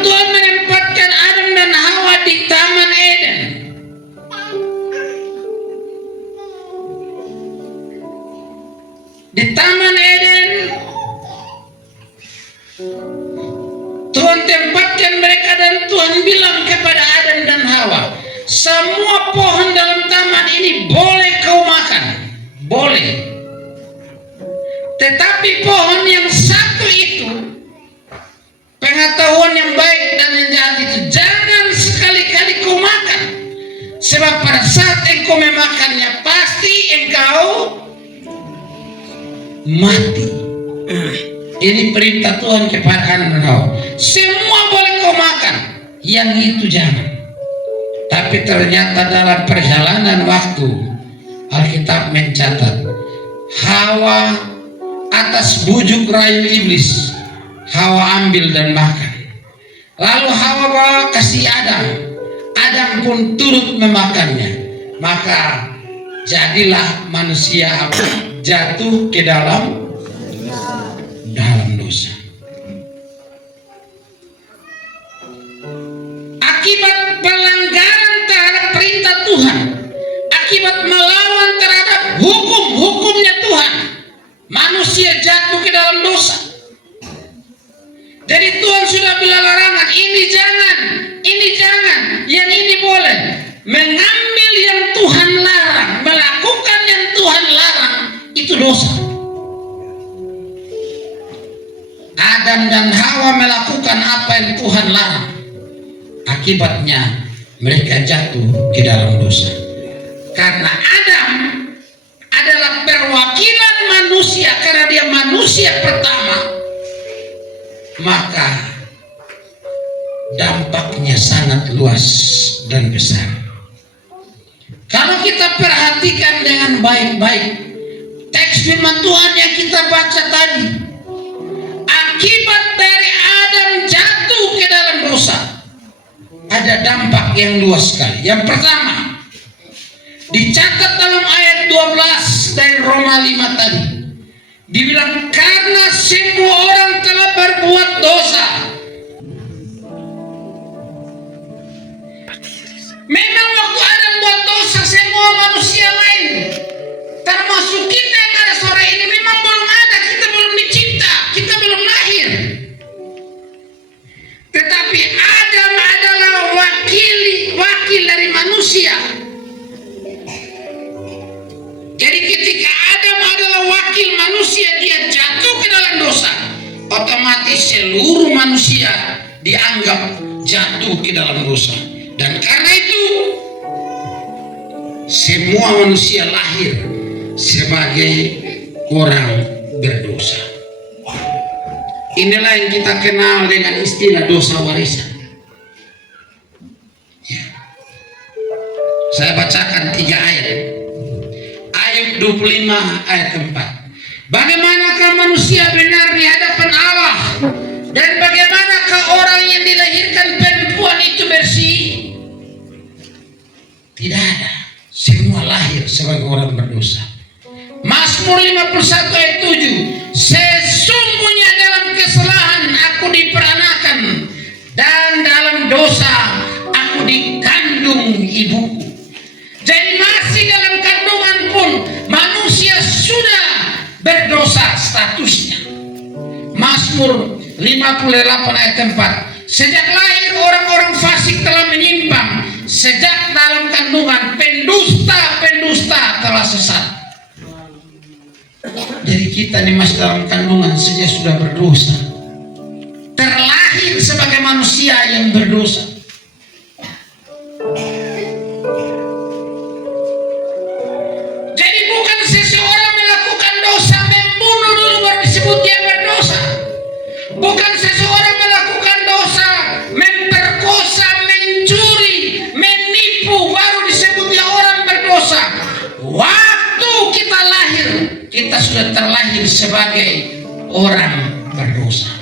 Tuhan menempatkan Adam dan Hawa di Taman Eden. Di Taman Eden Tuhan tempatkan mereka dan Tuhan bilang kepada Adam dan Hawa, semua pohon dalam taman ini boleh kau makan, boleh. Tetapi pohon yang satu itu, pengetahuan yang baik dan yang jahat itu, jangan sekali-kali kau makan. Sebab pada saat engkau memakannya, pasti engkau mati. Ini perintah Tuhan kepada Adam dan Hawa. Semua boleh kau makan, yang itu jangan. Tapi ternyata dalam perjalanan waktu, Alkitab mencatat, Hawa atas bujuk rayu iblis, Hawa ambil dan makan. Lalu Hawa bawa kasih Adam. Adam pun turut memakannya. Maka jadilah manusia jatuh ke dalam dosa. Akibat pelanggaran terhadap perintah Tuhan, akibat melawan terhadap hukumnya Tuhan, manusia jatuh ke dalam dosa. Jadi Tuhan sudah bilang larangan, ini jangan, yang ini boleh. Mengambil yang Tuhan larang, melakukan yang Tuhan larang, itu dosa. Adam dan Hawa melakukan apa yang Tuhan larang. Akibatnya mereka jatuh ke dalam dosa. Karena Adam adalah perwakilan manusia, karena dia manusia pertama, maka dampaknya sangat luas dan besar. Kalau kita perhatikan dengan baik-baik teks firman Tuhan yang kita baca tadi, akibat dari Adam jatuh ke dalam dosa, ada dampak yang luas sekali. Yang pertama, dicatat dalam ayat 12 dari Roma 5 tadi, dibilang karena semua orang telah berbuat dosa. Memang waktu Adam buat dosa, semua manusia lain, termasuk kita yang ada sore ini, memang belum ada, kita belum dicipta, kita belum lahir. Tetapi Adam adalah wakil dari manusia. Jadi ketika Adam adalah wakil manusia, dia jatuh ke dalam dosa, otomatis seluruh manusia dianggap jatuh ke dalam dosa. Dan karena itu semua manusia lahir sebagai orang berdosa. Inilah yang kita kenal dengan istilah dosa warisan. Ya. Saya bacakan 3 ayat. Ayat 25 ayat 4. Bagaimanakah manusia benar di hadapan Allah, dan bagaimanakah orang yang dilahirkan perempuan itu bersih? Tidak ada. Semua lahir sebagai orang berdosa. Mazmur 51 ayat 7. Sesungguhnya dalam kesalahan aku diperanakan, dan dalam dosa aku dikandung ibuku. Jadi masih dalam kandungan pun manusia sudah berdosa statusnya. Mazmur 58 ayat 4. Sejak lahir orang-orang fasik telah menyimpang, sejak dalam kandungan pendusta telah sesat. Jadi kita nih masih dalam kandungan saja sudah berdosa, terlahir sebagai manusia yang berdosa. Jadi bukan seseorang melakukan dosa membunuh dulu baru disebut dia berdosa. Bukan seseorang melakukan dosa memperkosa, mencuri, menipu baru disebut dia orang berdosa. Waktu kita lahir, kita sudah terlahir sebagai orang berdosa.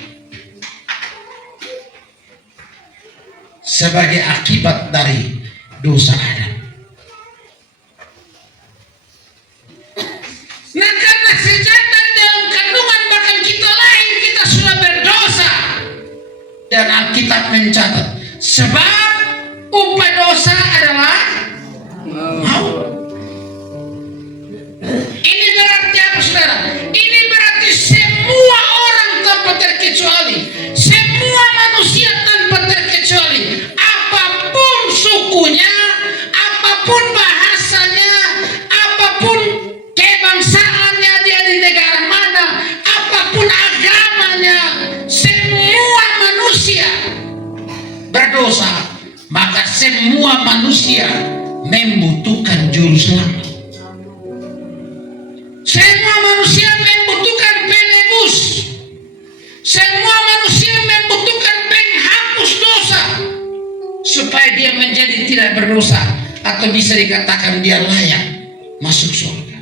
Sebagai akibat dari dosa Adam. Nah, karena sejak dalam kandungan bahkan kita lahir, kita sudah berdosa. Dan Alkitab mencatat, sebab upah dosa adalah maut. Ini berarti apa, saudara? Ini berarti semua orang tanpa terkecuali, semua manusia tanpa terkecuali, apapun sukunya, apapun bahasanya, apapun kebangsaannya, dia di negara mana, apapun agamanya, semua manusia berdosa. Maka semua manusia membutuhkan juru selamat. Semua manusia membutuhkan penebus. Semua manusia membutuhkan penghapus dosa, supaya dia menjadi tidak berdosa, atau bisa dikatakan dia layak masuk surga.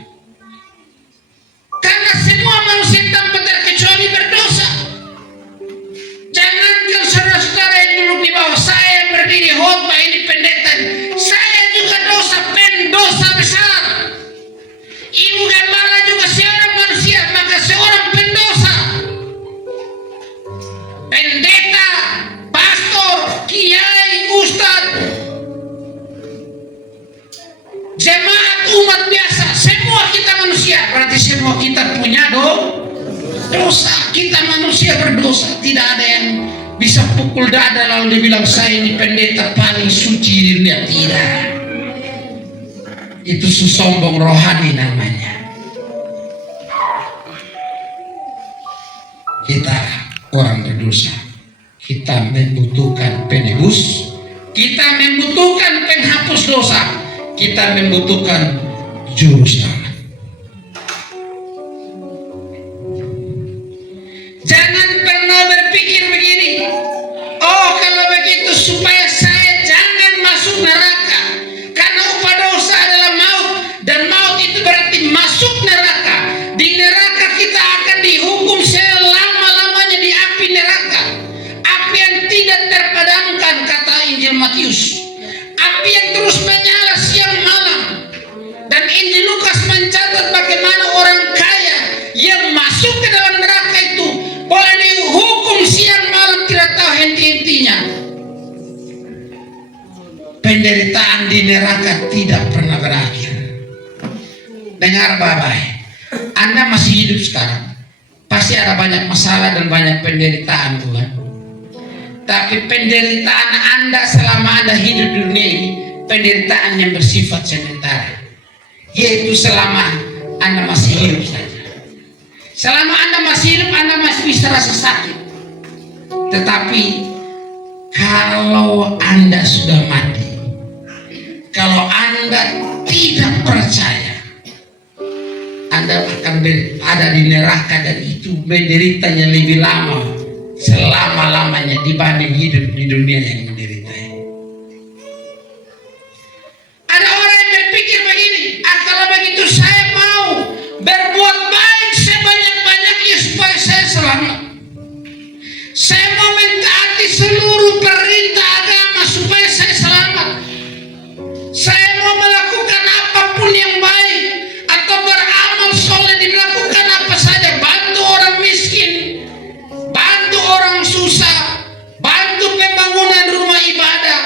Karena semua manusia tanpa terkecuali berdosa. Jangankan saudara-saudara yang duduk di bawah saya berdiri khotbah ini, pendeta, saya juga pendosa besar. Ibu gembala juga seorang manusia, maka seorang pendosa. Pendeta, pastor, kiai, ustadz, jemaat umat biasa, semua kita manusia. Berarti semua kita punya dosa. Kita manusia berdosa. Tidak ada yang bisa pukul dada lalu dibilang saya ini pendeta paling suci di dunia. Tidak. Itu sombong rohani namanya. Kita orang berdosa. Kita membutuhkan penebus. Kita membutuhkan penghapus dosa. Kita membutuhkan juru selamat. Jangan pernah berpikir begini, oh kalau begitu supaya saya jangan masuk neraka, karena upah dosa adalah maut, dan maut itu berarti masuk neraka. Di neraka kita akan dihukum selama-lamanya di api neraka, api yang tidak terpadamkan, kata Injil Matius, api yang terus menyala siang malam. Dan Injil Lukas mencatat bagaimana orang kaya yang masuk ke dalam neraka itu boleh dihukum siang malam, tidak tahu henti-hentinya. Penderitaan di neraka tidak pernah berakhir. Dengar baik-baik, Anda masih hidup sekarang, pasti ada banyak masalah dan banyak penderitaan, bukan? Tapi penderitaan Anda selama Anda hidup di dunia ini, penderitaan yang bersifat sementara, yaitu selama Anda masih hidup saja. Selama Anda masih hidup, Anda masih bisa rasa sakit. Tetapi kalau Anda sudah mati, kalau Anda tidak percaya, Anda akan ada di neraka, dan itu menderitanya lebih lama, selama-lamanya dibanding hidup di dunia yang menderita. Ada orang yang berpikir begini, kalau begitu saya mau berbuat baik sebanyak-banyaknya supaya saya selamat. Saya mau mentaati seluruh perintah agama supaya saya selamat. Saya mau melakukan apapun yang baik, atau beramal soleh, dilakukan apa saja, bantu orang miskin, bantu orang susah, bantu pembangunan rumah ibadah,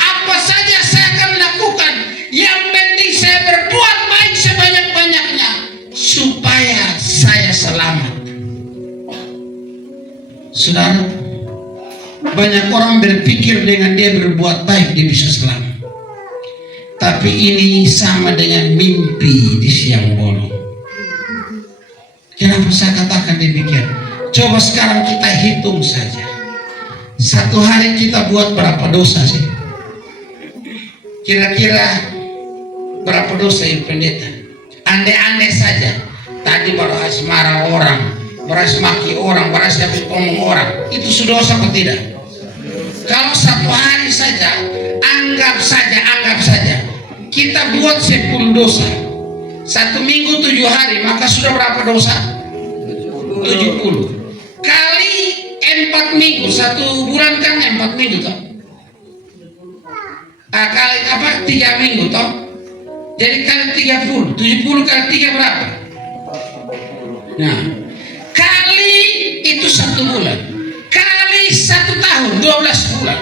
apa saja saya akan lakukan. Yang penting saya berbuat baik sebanyak-banyaknya supaya saya selamat. Saudara, banyak orang berpikir dengan dia berbuat baik dia bisa selamat. Tapi ini sama dengan mimpi di siang bolong. Kenapa saya katakan demikian? Coba sekarang kita hitung saja. Satu hari kita buat berapa dosa sih? Kira-kira berapa dosa yang pendeta? Andai-andai saja. Tadi baru asmara orang, beras maki orang, beras habis ngomong orang. Itu sudah dosa atau tidak? Kalau satu hari saja, anggap saja kita buat 10 dosa. 1 minggu 7 hari, maka sudah berapa dosa? 70 kali 4 minggu, 1 bulan kan 4 minggu toh. Kali 3 minggu toh. Jadi kali 30, 70 kali 3 berapa? Nah, kali itu 1 bulan, kali 1 tahun 12 bulan.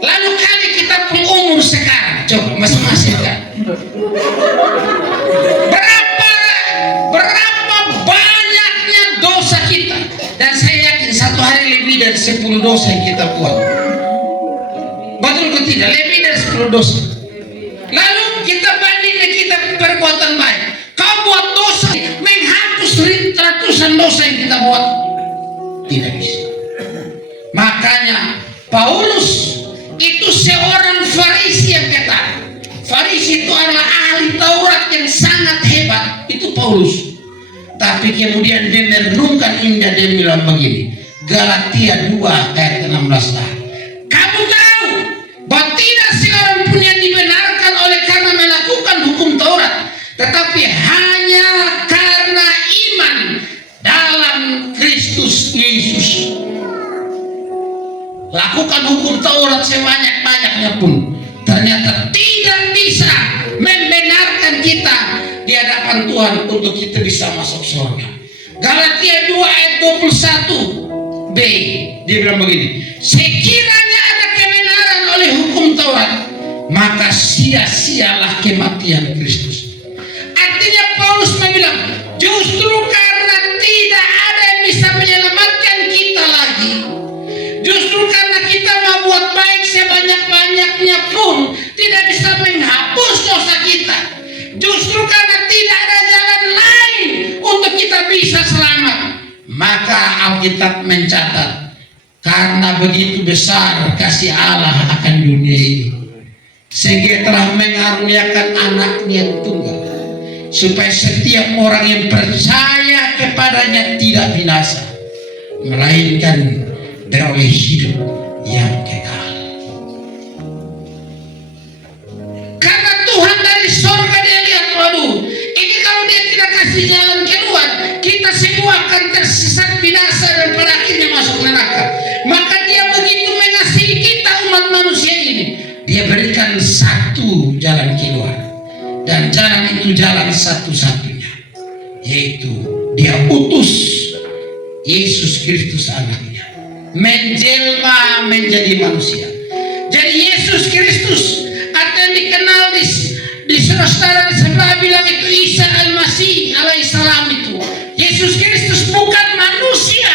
Lalu kali kita pun umur sekarang, coba masing-masing kan. Berapa banyaknya dosa kita. Dan saya yakin satu hari lebih dari 10 dosa yang kita buat. Betul atau tidak? Lebih dari 10 dosa. Lalu kita bandingkan kita perbuatan baik. Kau buat dosa, menghapus ratusan dosa yang kita buat. Tidak bisa. Makanya Paulus itu seorang Farisi yang ketat. Farisi itu adalah ahli Taurat yang sangat hebat. Itu Paulus. Tapi kemudian dia merenungkan indah, dia bilang begini. Galatia 2 ayat 16. Kamu tahu bahwa tidak seorang pun yang dibenarkan oleh karena melakukan hukum Taurat, tetapi hanya karena iman dalam Kristus Yesus. Lakukan hukum Taurat sebanyak-banyaknya pun ternyata tidak bisa membenarkan kita di hadapan Tuhan untuk kita bisa masuk surga. Galatia 2 ayat 21b, dia bilang begini. Sekiranya ada kebenaran oleh hukum Taurat, maka sia-sialah kematian Kristus. Artinya Paulus bilang, justru karena tidak ada yang bisa menyelamatkan kita lagi, justru karena kita mau buat baik sebanyak-banyaknya pun tidak bisa menghapus dosa kita, justru karena tidak ada jalan lain untuk kita bisa selamat, maka Alkitab mencatat, karena begitu besar kasih Allah akan dunia ini, sehingga telah mengaruniakan anaknya yang tunggal, supaya setiap orang yang percaya kepadanya tidak binasa, melainkan beroleh hidup yang kekal. Karena Tuhan dari surga dia lihat, waduh, ini kalau dia tidak kasih jalan keluar, kita semua akan tersesat binasa dan pada akhirnya masuk neraka. Maka dia begitu mengasihi kita umat manusia ini, dia berikan satu jalan keluar, dan jalan itu jalan satu-satunya, yaitu dia utus Yesus Kristus anaknya menjelma menjadi manusia. Jadi Yesus Kristus atau yang dikenal di saudara di sebelah bilang itu Isa Al-Masih alaihissalam, itu Yesus Kristus bukan manusia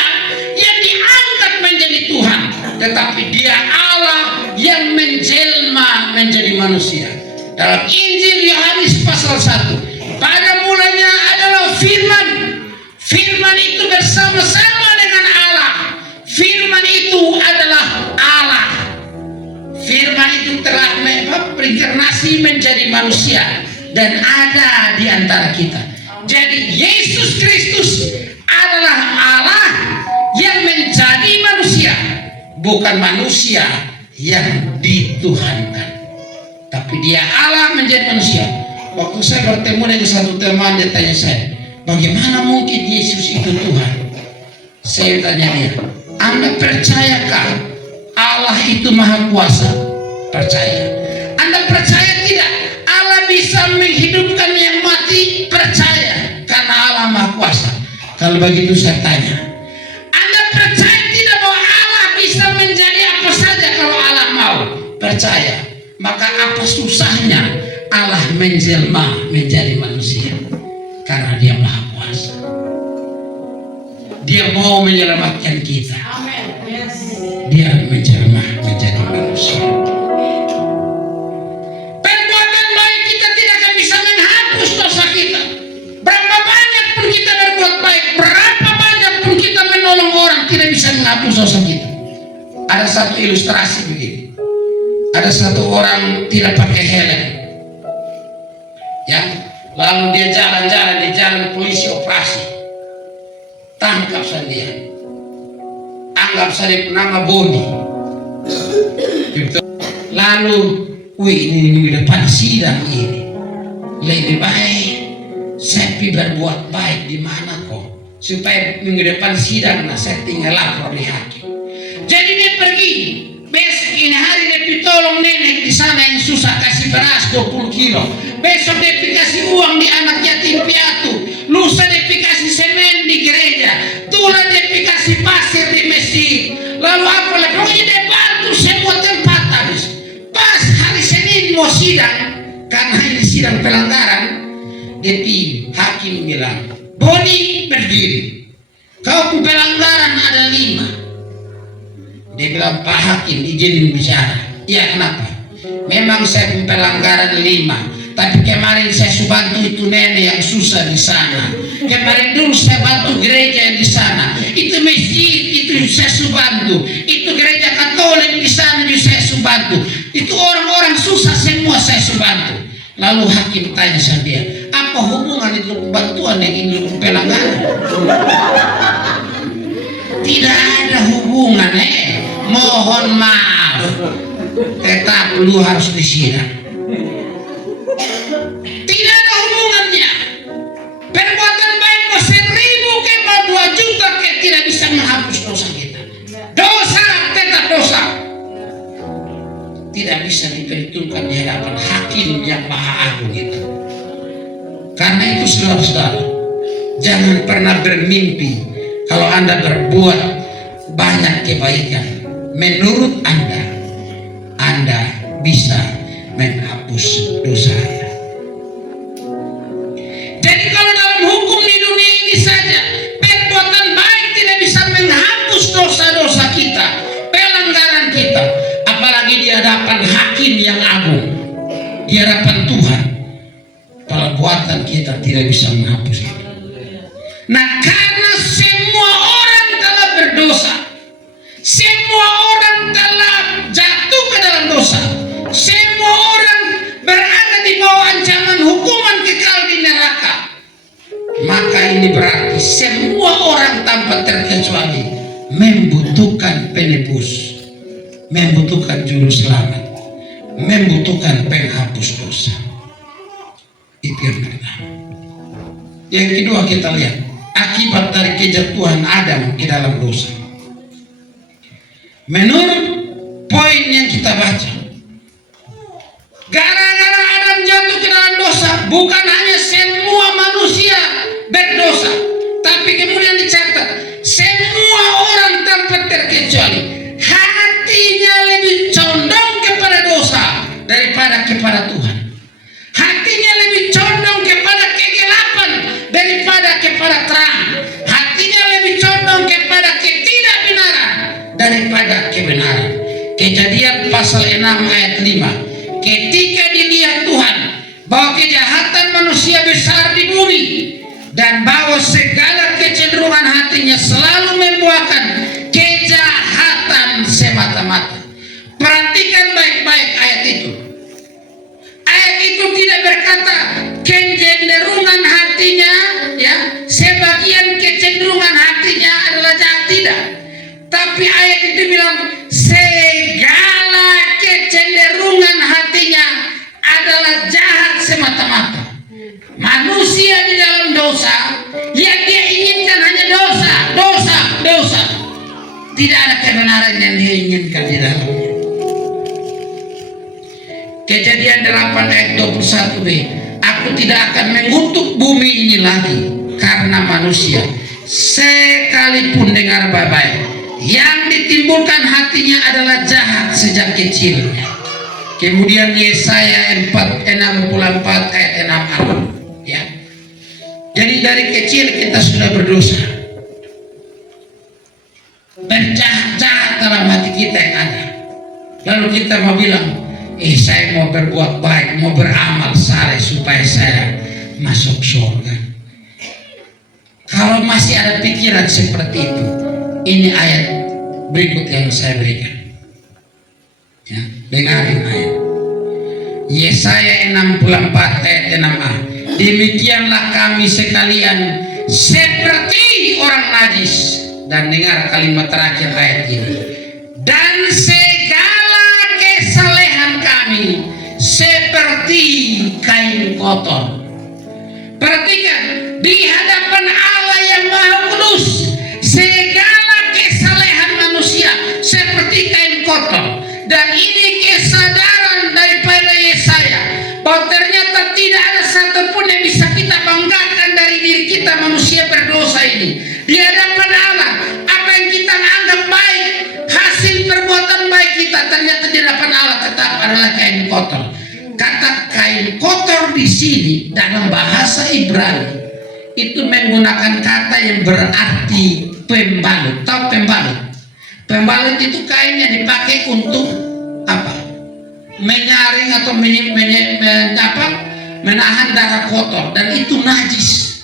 yang diangkat menjadi Tuhan, tetapi dia Allah yang menjelma menjadi manusia. Dalam Injil Yohanes pasal 1, pada mulanya adalah firman. Firman itu bersama-sama dengan Allah. Firman itu adalah Allah. Firman itu telah berinkarnasi menjadi manusia dan ada di antara kita. Jadi Yesus Kristus adalah Allah yang menjadi manusia, bukan manusia yang dituhankan, tapi dia Allah menjadi manusia. Waktu saya bertemu dengan satu teman, dia tanya saya, bagaimana mungkin Yesus itu Tuhan? Saya tanya dia, Anda percayakah Allah itu maha kuasa? Percaya. Anda percaya tidak Allah bisa menghidupkan yang mati? Percaya, karena Allah maha kuasa. Kalau begitu saya tanya, Anda percaya tidak bahwa Allah bisa menjadi apa saja kalau Allah mau? Percaya. Maka apa susahnya Allah menjelma menjadi manusia? Karena dia maha kuasa. Dia mau menyelamatkan kita. Dia menjelma menjadi manusia. Perbuatan baik kita tidak akan bisa menghapus dosa kita. Berapa banyak pun kita berbuat baik, berapa banyak pun kita menolong orang, tidak bisa menghapus dosa kita. Ada satu ilustrasi begini. Ada satu orang tidak pakai helm, ya, lalu dia jalan-jalan di jalan, polisi operasi, tangkap saja, anggap saja nama Boni. Lalu, ini depan sidang ini, lebih baik saya berbuat baik di mana kok, supaya minggu depan sidang, nah saya tinggal lapor di hakim. Jadi dia pergi. Besok ini hari dia tolong nenek di sana yang susah, kasih beras 20 kilo. Besok dia kasih uang di anak yatim piatu. Lusa dia kasih semen di gereja. Tula dia kasih pasir di masjid. Lalu lalu apa lagi? Pokoknya dia bantu semua tempat habis. Pas hari Senin mau sidang, karena ini sidang pelanggaran, hakim bilang, Boni berdiri, kau pelanggaran ada 5. Dia bilang, Pak Hakim izin bicara. Iya, kenapa? Memang saya pelanggaran 5, tapi kemarin saya bantu itu nenek yang susah di sana. Kemarin dulu saya bantu gereja yang di sana. Itu masjid itu saya bantu. Itu gereja Katolik di sana juga saya bantu. Itu orang-orang susah semua saya bantu. Lalu hakim tanya sama dia, apa hubungan itu bantuan yang ini pelanggaran? Tidak ada hubungan, mohon maaf. Tetap lu harus disidang. Tidak ada hubungannya. Perbuatan baik mau 1.000 ke mau 2 juta ke tidak bisa menghapus dosa kita. Dosa tetap dosa. Tidak bisa diperhitungkan di hadapan hakim yang maha agung itu. Karena itu saudara-saudara, jangan pernah bermimpi kalau Anda berbuat banyak kebaikan. Menurut Anda bisa menghapus dosa Anda. Jadi kalau dalam hukum di dunia ini saja perbuatan baik tidak bisa menghapus dosa-dosa kita, pelanggaran kita, apalagi di hadapan hakim yang agung, di hadapan Tuhan, perbuatan kita tidak bisa menghapus itu. Nah, karena semua orang telah berdosa, semua orang telah jatuh ke dalam dosa, semua orang berada di bawah ancaman hukuman kekal di neraka, maka ini berarti semua orang tanpa terkecuali membutuhkan penebus, membutuhkan juru selamat, membutuhkan penghapus dosa. Itu yang pertama. Yang kedua, kita lihat akibat dari kejatuhan Adam ke dalam dosa. Menurut poin yang kita baca, gara-gara Adam jatuh ke dalam dosa, bukan hanya semua manusia berdosa, tapi kemudian dicatat semua orang tanpa terkecuali hatinya lebih condong kepada dosa daripada kepada Tuhan. Hatinya lebih condong kepada kegelapan daripada kepada terang. Hatinya lebih condong kepada ketidakbenaran daripada kebenaran. Kejadian pasal 6 ayat 5. Ketika dilihat Tuhan bahwa kejahatan manusia besar di bumi dan bahwa segala kecenderungan hatinya selalu membuahkan kejahatan semata-mata. Perhatikan baik-baik ayat itu. Ayat itu tidak berkata kecenderungan hatinya, ya, sebagian kecenderungan hatinya adalah jahat, tidak. Tapi ayat itu bilang segala kecenderungan hatinya adalah jahat semata-mata. Manusia di dalam dosa, yang dia inginkan hanya dosa, dosa, dosa. Tidak ada kebenaran yang dia inginkan di dalamnya. Kejadian 8 ayat 21b, aku tidak akan mengutuk bumi ini lagi karena manusia, sekalipun dengar baik-baik, yang ditimbulkan hatinya adalah jahat sejak kecilnya. Kemudian Yesaya 64 ayat 6a, ya. Jadi dari kecil kita sudah berdosa, berjahat-jahat dalam hati kita yang ada. Lalu kita mau bilang, saya mau berbuat baik, mau beramal saleh supaya saya masuk surga. Kalau masih ada pikiran seperti itu, ini ayat berikut yang saya berikan. Ya, dengarin ayat. Yesaya 64 ayat 6a. Demikianlah kami sekalian seperti orang najis. Dan dengar kalimat terakhir ayat ini. Dan segala kesalehan kami seperti kain kotor. Perhatikan, di hadapan Allah yang Maha Kudus, segala kesalehan manusia seperti kain kotor. Dan ini kesadaran daripada Yesaya bahwa ternyata tidak ada satupun yang bisa kita banggakan dari diri kita manusia berdosa ini. Di hadapan Allah, apa yang kita anggap baik, hasil kita ternyata di hadapan Allah tetap adalah kain kotor. Kata kain kotor di sini dalam bahasa Ibrani itu menggunakan kata yang berarti pembalut. Tahu pembalut? Pembalut itu kain yang dipakai untuk apa? Menyaring atau menahan darah kotor, dan itu najis.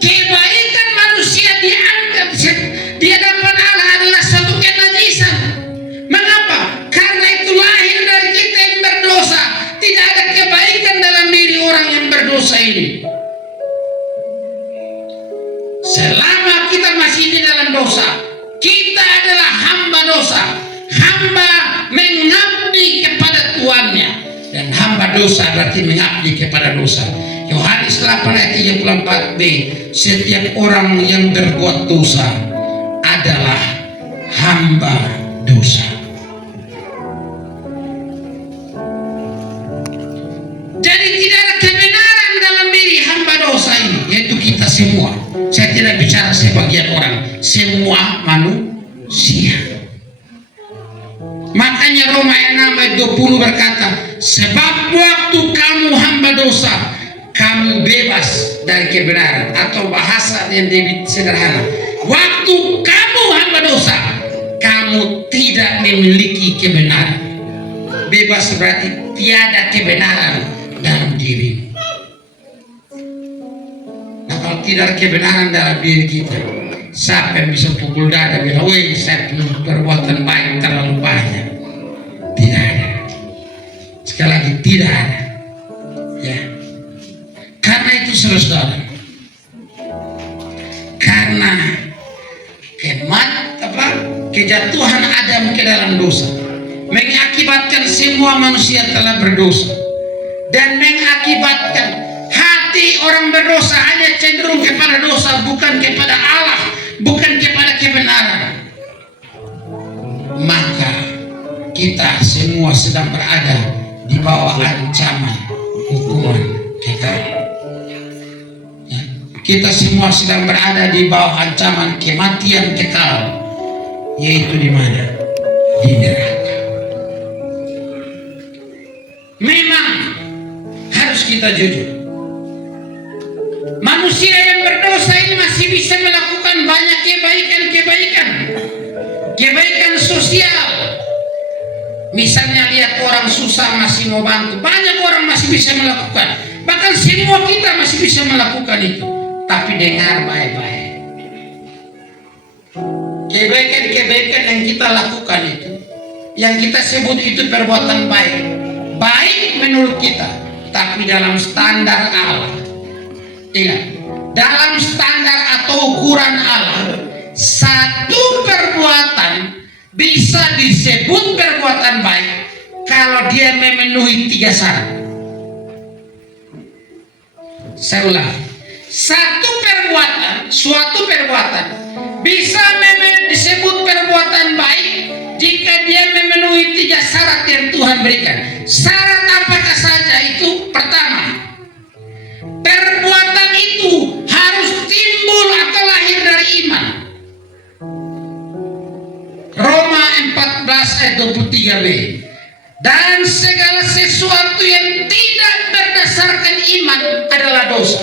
Kebaikan manusia dianggap di hadapan Allah adalah suatu kenajisan. Mengapa? Karena itu lahir dari kita yang berdosa. Tidak ada kebaikan dalam diri orang yang berdosa ini. Selama kita masih di dalam dosa, kita adalah hamba dosa. Hamba mengabdi kepada Tuannya, dan hamba dosa berarti mengabdi kepada dosa. Yohanes 8 ayat 34b, setiap orang yang berbuat dosa adalah hamba dosa. Jadi tidak ada kebenaran dalam diri hamba dosa ini, yaitu kita semua. Saya tidak bicara sebagian orang, semua manusia. Makanya Roma 6 ayat 20 berkata, sebab waktu kamu hamba dosa, kamu bebas dari kebenaran. Atau bahasa yang lebih sederhana, waktu kamu hamba dosa, kamu tidak memiliki kebenaran. Bebas berarti tiada kebenaran dalam dirimu. Nah, kalau tidak ada kebenaran dalam diri kita, siapa yang bisa pukul dada bilang, woi saya perbuatan baik terlalu banyak? Tidak ada. Sekali lagi tidak ada. Ya. Karena itu saudara, karena kejatuhan Adam ke dalam dosa mengakibatkan semua manusia telah berdosa, dan mengakibatkan hati orang berdosa hanya cenderung kepada dosa, bukan kepada Allah, bukan kepada kebenaran. Maka kita semua sedang berada di bawah ancaman hukuman kekal. Ya. Kita semua sedang berada di bawah ancaman kematian kekal, yaitu di mana? Di neraka. Memang harus kita jujur, manusia yang berdosa ini masih bisa melakukan banyak kebaikan sosial. Misalnya lihat orang susah masih mau bantu, banyak orang masih bisa melakukan. Bahkan semua kita masih bisa melakukan itu. Tapi dengar baik-baik, kebaikan yang kita lakukan itu, yang kita sebut itu perbuatan baik, baik menurut kita, tapi dalam standar Allah. Ingat, dalam standar atau ukuran Allah, satu perbuatan bisa disebut perbuatan baik kalau dia memenuhi 3 syarat. Saya ulang, suatu perbuatan bisa disebut perbuatan baik jika dia memenuhi 3 syarat yang Tuhan berikan. Syarat apakah saja itu? Pertama, perbuatan itu harus timbul atau lahir dari iman. Roma 14 ayat 23b. Dan segala sesuatu yang tidak berdasarkan iman adalah dosa.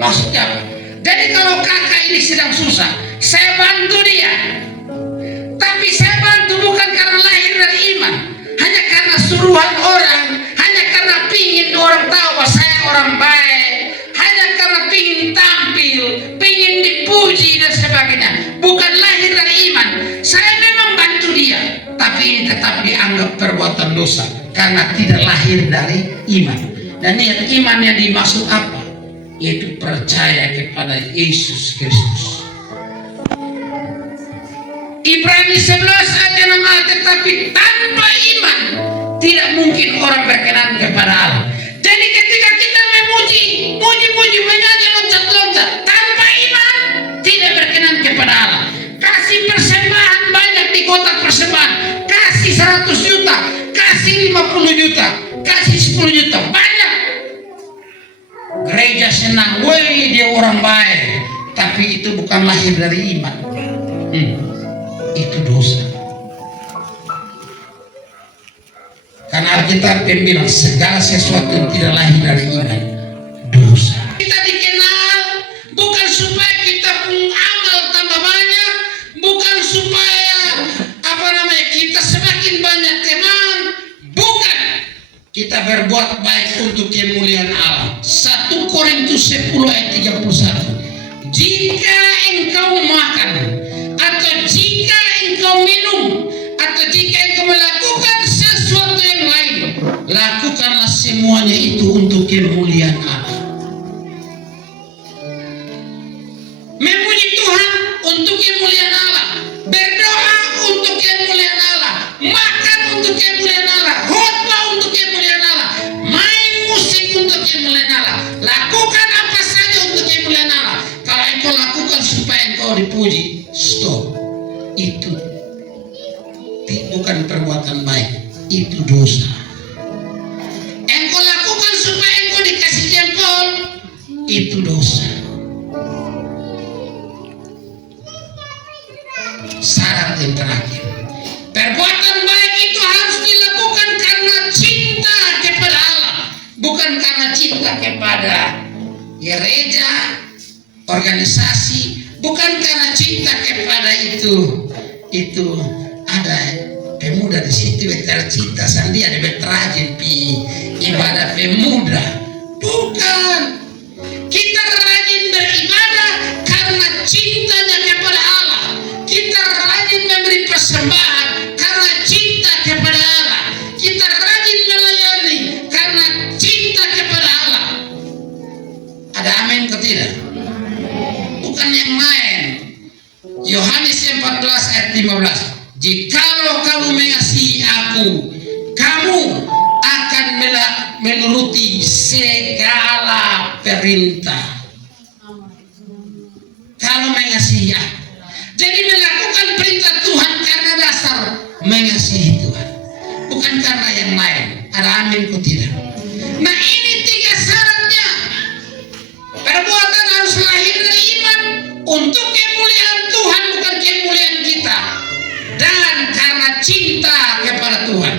Maksudnya apa? Jadi kalau kakak ini sedang susah, saya bantu dia. Tapi saya bantu bukan karena lahir dari iman, hanya karena suruhan orang, hanya karena pingin orang tahu bahwa saya orang baik, hanya karena pingin tampil, pingin dipuji dan sebagainya. Bukan lahir dari iman. Saya memang bantu dia, tapi ini tetap dianggap perbuatan dosa karena tidak lahir dari iman. Dan niat iman yang dimaksud apa? Yaitu percaya kepada Yesus Kristus. Ibrani 11 ayat 6, tetapi tanpa iman tidak mungkin orang berkenan kepada Allah. Jadi ketika kita memuji, menyanyi, loncat-loncat, tanpa iman tidak berkenan kepada Allah. Kasih persembahan banyak di kotak persembahan, kasih 100 juta, kasih 50 juta, kasih 10 juta, banyak. Gereja senang, woi dia orang baik, tapi itu bukan lahir dari iman. itu dosa. Karena Alkitab bilang segala sesuatu yang tidak lahir dari iman dosa. Kita dikenal bukan supaya kita amal tambah banyak, bukan supaya kita semakin banyak teman, bukan. Kita berbuat baik untuk kemuliaan Allah. 1 Korintus 10 ayat 31. Jika engkau makan, atau jika engkau minum, atau jika engkau melakukan sesuatu yang lain, lakukanlah semuanya itu untuk kemuliaan Allah. Memuji Tuhan untuk kemuliaan Allah, berdoa untuk kemuliaan Allah, makan untuk kemuliaan Allah, khotbah untuk kemuliaan Allah, main musik untuk kemuliaan Allah, lakukan apa saja untuk kemuliaan Allah. Kalau engkau lakukan supaya engkau dipuji, stop. Itu bukan perbuatan baik, itu dosa. Engkau lakukan supaya engkau dikasih jempol, itu dosa. Syarat yang terakhir, perbuatan baik itu harus dilakukan karena cinta kepada Allah, bukan karena cinta kepada gereja, organisasi, bukan karena cinta kepada itu ada pemuda di situ betul cinta sandi ada betul rajin pi ibadah pemuda, bukan. Kita rajin beribadah karena cintanya kepada Allah. Kita rajin memberi persembahan karena cinta kepada Allah. Kita rajin melayani karena cinta kepada Allah. Ada amin atau tidak? Bukan yang lain. Yohanes 14 ayat 15. Jikalau kamu mengasihi aku, kamu akan menuruti segala perintah. Kalau mengasihi aku, jadi melakukan perintah Tuhan karena dasar mengasihi Tuhan, bukan karena yang lain. Ada amin atau tidak? Nah, ini 3 syaratnya. Perbuatan harus lahir dari iman untuk kemuliaan Tuhan, bukan kemuliaan kita, dan karena cinta kepada Tuhan.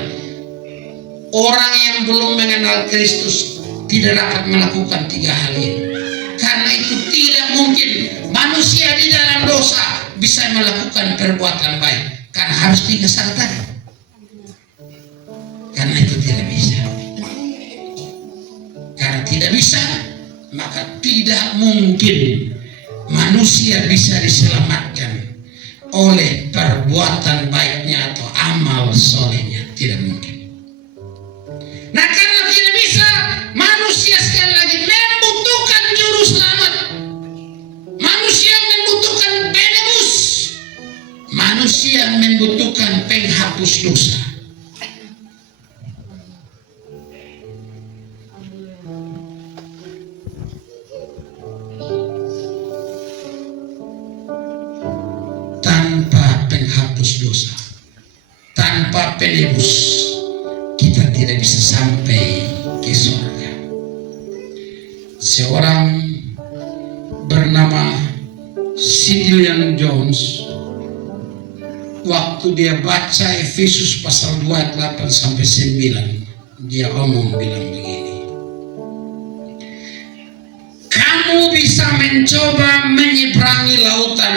Orang yang belum mengenal Kristus tidak dapat melakukan 3 hal ini. Karena itu tidak mungkin manusia di dalam dosa bisa melakukan perbuatan baik, karena harus 3 syarat tadi. Karena itu tidak bisa. Karena tidak bisa, maka tidak mungkin manusia bisa diselamatkan oleh perbuatan baiknya atau amal solehnya. Tidak mungkin. Nah, karena tidak bisa, manusia sekali lagi membutuhkan juru selamat. Manusia membutuhkan penebus. Manusia membutuhkan penghapus dosa. Tanpa penghapus dosa, tanpa penebus, kita tidak bisa sampai ke surga. Seorang bernama C.D. Lloyd-Jones, waktu dia baca Efesus pasal 2 ayat 8 sampai 9, dia bilang begini. Kamu bisa mencoba menyeberangi lautan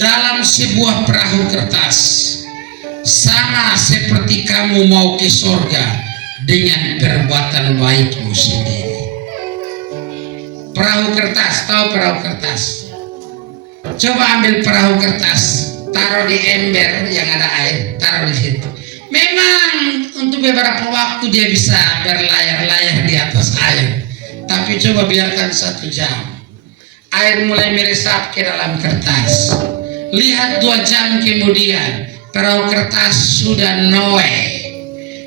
dalam sebuah perahu kertas, sama seperti kamu mau ke surga dengan perbuatan baikmu sendiri. Perahu kertas, tahu perahu kertas? Coba ambil perahu kertas, taruh di ember yang ada air, taruh di situ. Memang untuk beberapa waktu dia bisa berlayar-layar di atas air, tapi coba biarkan 1 jam, air mulai meresap ke dalam kertas. Lihat 2 jam kemudian, perahu kertas sudah noe,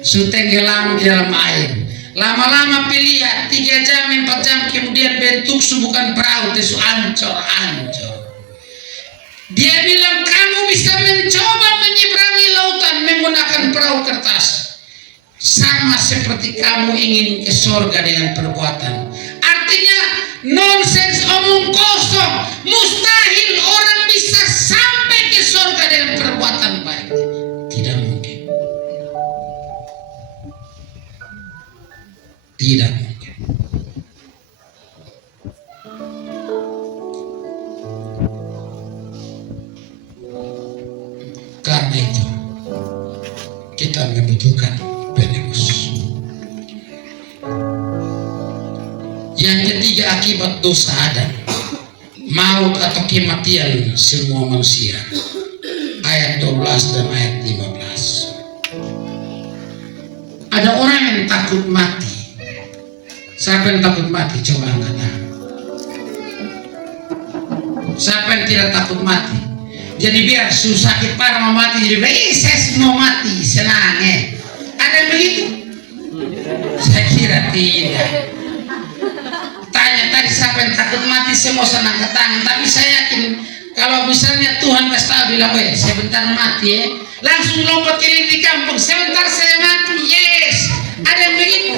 sudah tenggelam di dalam air. Lama-lama lihat 3 jam, 4 jam kemudian bentuk bukan perahu, itu ancur-ancur. Dia bilang kamu bisa mencoba menyeberangi lautan menggunakan perahu kertas, sama seperti kamu ingin ke surga dengan perbuatan. Artinya nonsens, omong kosong, mustahil orang bisa sampai ke surga dengan perbuatan. Tidak mungkin. Karena itu kita membutuhkan penebus. Yang ketiga, akibat dosa Adam, maut atau kematian semua manusia. Ayat 12 dan ayat 15. Ada orang yang takut mati. Siapa yang takut mati? Coba angkat tangan. Siapa yang tidak takut mati? Jadi biar sakit parah mau mati, jadi saya mau mati, senang Ada yang begitu? Saya kira tidak. Tanya tadi siapa yang takut mati, semua senang ke tangan. Tapi saya yakin kalau misalnya Tuhan kasih tahu bilang, sebentar mati langsung lompat kiri di kampung, sebentar saya mati, yes. Ada yang begitu?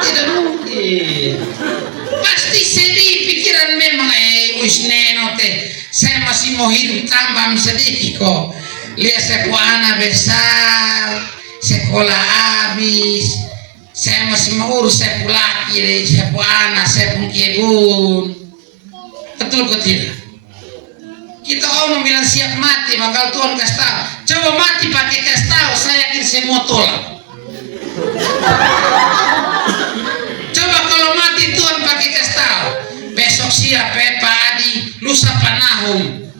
Tidak mungkin. Pasti sedih pikiran memang, saya masih mau hidup tambah sedih kok. Lihat saya punya anak besar, sekolah habis, saya masih mau urus saya punya laki, saya punya anak, saya punya kebun. Betul kok tidak? Kita orang bilang siap mati, maka Tuhan kasih tahu. Coba mati pakai kasih tahu, saya yakin semua tolak. Coba kalau mati Tuhan pakai kasih tahu. Besok siap Pak Adi, lusa Panahum.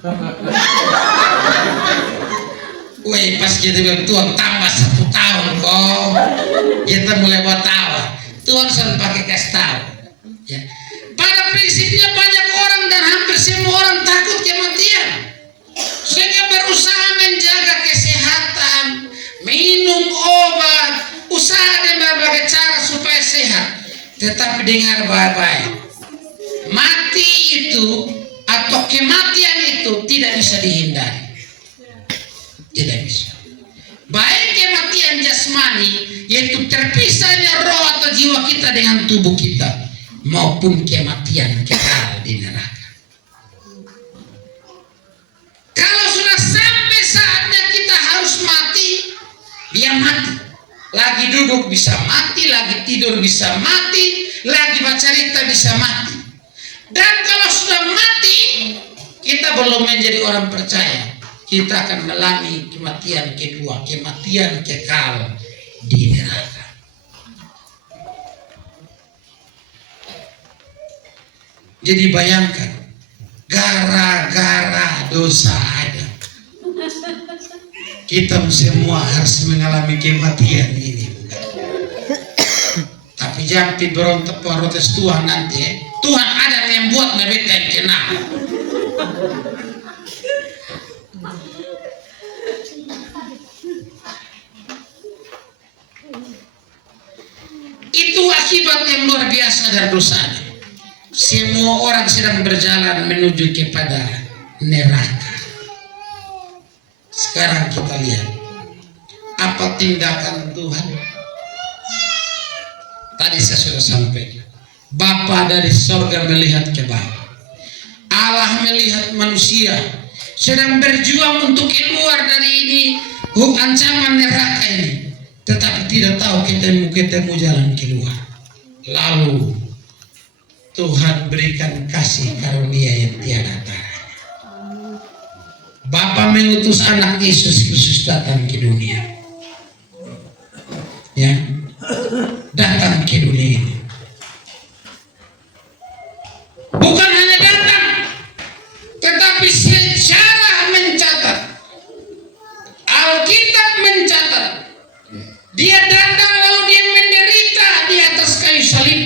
Pas kita bilang Tuhan tambah 1 tahun kok. Kita mulai buat tawa. Tuhan selalu pakai kasih tahu. Ya. Pada prinsipnya banyak orang dan hampir semua orang takut kematian, sehingga berusaha menjaga kesehatan, minum obat, usaha dan berbagai cara supaya sehat. Tetapi dengar baik-baik, mati itu atau kematian itu tidak bisa dihindari. Tidak bisa. Baik kematian jasmani, yaitu terpisahnya roh atau jiwa kita dengan tubuh kita, maupun kematian kekal di neraka. Kalau sudah sampai saatnya kita harus mati, dia mati. Lagi duduk bisa mati, lagi tidur bisa mati, lagi baca cerita bisa mati. Dan kalau sudah mati, kita belum menjadi orang percaya. Kita akan mengalami kematian kedua, kematian kekal di neraka. Jadi bayangkan, gara-gara dosa Adam, kita semua harus mengalami kematian ini. Tapi jangan berontak protes Tuhan nanti. Tuhan ada yang buat nabi yang kenal. Itu akibat yang luar biasa dari dosa Adam. Semua orang sedang berjalan menuju kepada neraka. Sekarang kita lihat apa tindakan Tuhan. Tadi saya sudah sampaikan, Bapa dari sorga melihat ke bawah. Allah melihat manusia sedang berjuang untuk keluar dari ini ancaman neraka ini, tetapi tidak tahu ketemu jalan keluar. Lalu Tuhan berikan kasih karunia yang tiada tara. Bapa mengutus anak Yesus Kristus datang ke dunia. Ya, datang ke dunia ini. Bukan hanya datang, tetapi secara mencatat. Alkitab mencatat, dia datang lalu dia menderita di atas kayu salib.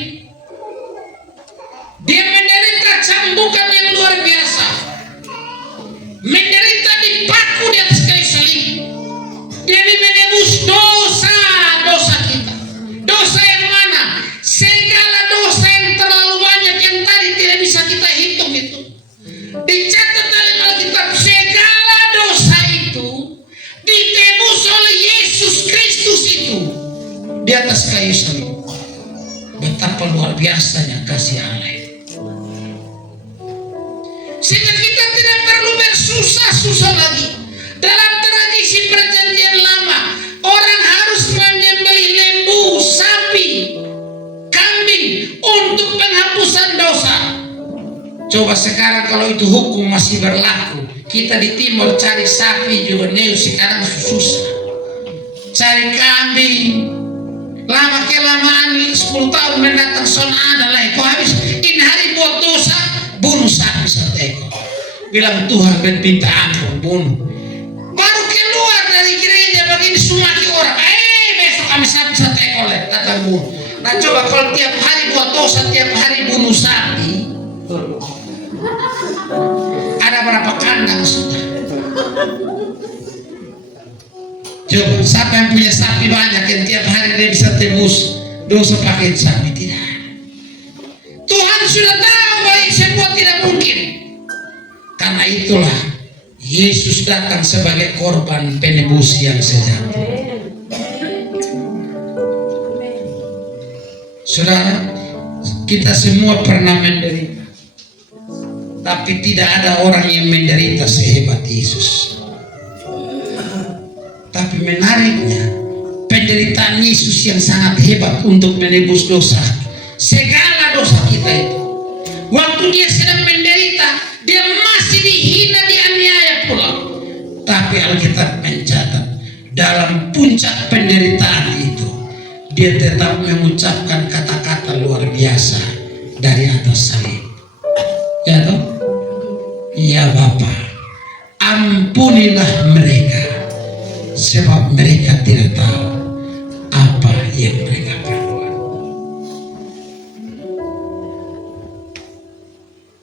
Dia menderita cambukan yang luar biasa, menderita dipaku di atas kayu salib. Dia menebus dosa kita. Dosa yang mana? Segala dosa yang terlalu banyak yang tadi tidak bisa kita hitung itu. Dicatat dalam Alkitab, segala dosa itu ditebus oleh Yesus Kristus itu di atas kayu salib. Betapa luar biasanya kasih Allah. Sehingga kita tidak perlu bersusah-susah lagi. Dalam tradisi perjanjian lama, orang harus menyembelih lembu, sapi, Coba sekarang kalau itu hukum masih berlaku, kita di timur cari sapi juga sekarang susah. Cari kambing, lama kelamaan 10 tahun mendatang son ada lah. Kau habis ini hari buat dosa, bunuh sapi 1 ekor. Bilang Tuhan dan minta ampun, bunuh. Baru keluar dari gereja begini sumaki orang. Besok kami sapi 1 ekor lah, kata bunuh. Nah coba kalau tiap hari buat dosa, tiap hari bunuh sapi, ada berapa kandang sudah? Coba siapa yang punya sapi banyak yang tiap hari dia bisa tebus dosa pakai sapi? Tidak. Tuhan sudah tahu bahwa semua tidak mungkin. Karena itulah Yesus datang sebagai korban penebus yang sejati. Saudara, kita semua pernah menderita, tapi tidak ada orang yang menderita sehebat Yesus. Tapi menariknya, penderitaan Yesus yang sangat hebat untuk menebus dosa, segala dosa kita itu. Waktu dia sedang menderita, dia masih dihina, dianiaya pula. Tapi Alkitab mencatat, dalam puncak penderitaan itu, dia tetap mengucapkan kata-kata luar biasa dari atas salib. Ya toh? Ya Bapa, ampunilah mereka, sebab mereka tidak tahu apa yang mereka perbuat.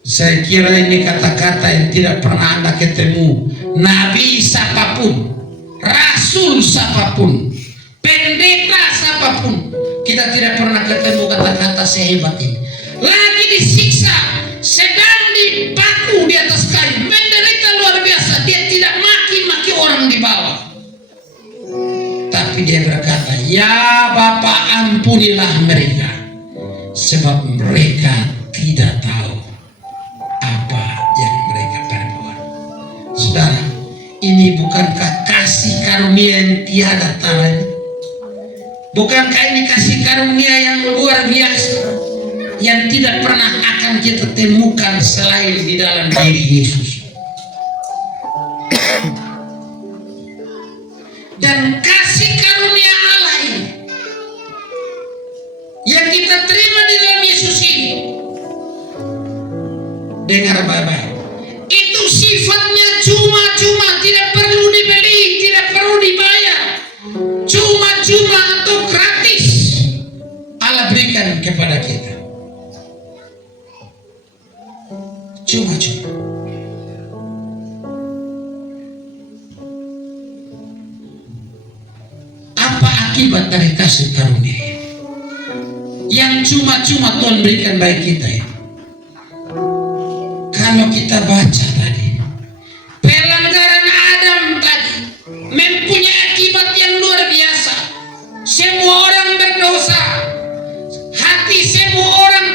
Saya kira ini kata-kata yang tidak pernah Anda ketemu. Nabi siapapun, rasul siapapun, pendeta siapapun, kita tidak pernah ketemu kata-kata sehebat ini. Lagi disiksa, sedang dipaku di atas kayu, menderita luar biasa. Dia tidak maki-maki orang di bawah, tapi dia berkata, ya Bapa, ampunilah mereka, sebab mereka tidak tahu apa yang mereka perbuat. Saudara, ini bukankah kasih karunia yang tiada taranya? Bukankah ini kasih karunia yang luar biasa, yang tidak pernah akan kita temukan selain di dalam diri Yesus? Dan kasih karunia Allah ini yang kita terima di dalam Yesus ini, dengar baik-baik, itu sifatnya cuma-cuma, tidak perlu dibeli, tidak perlu dibayar, cuma-cuma atau gratis Allah berikan kepada kita. Cuma-cuma. Apa akibat dari kasih karunia ini yang cuma-cuma Tuhan berikan bagi kita ini? Kalau kita baca tadi, pelanggaran Adam tadi mempunyai akibat yang luar biasa. Semua orang berdosa, hati semua orang,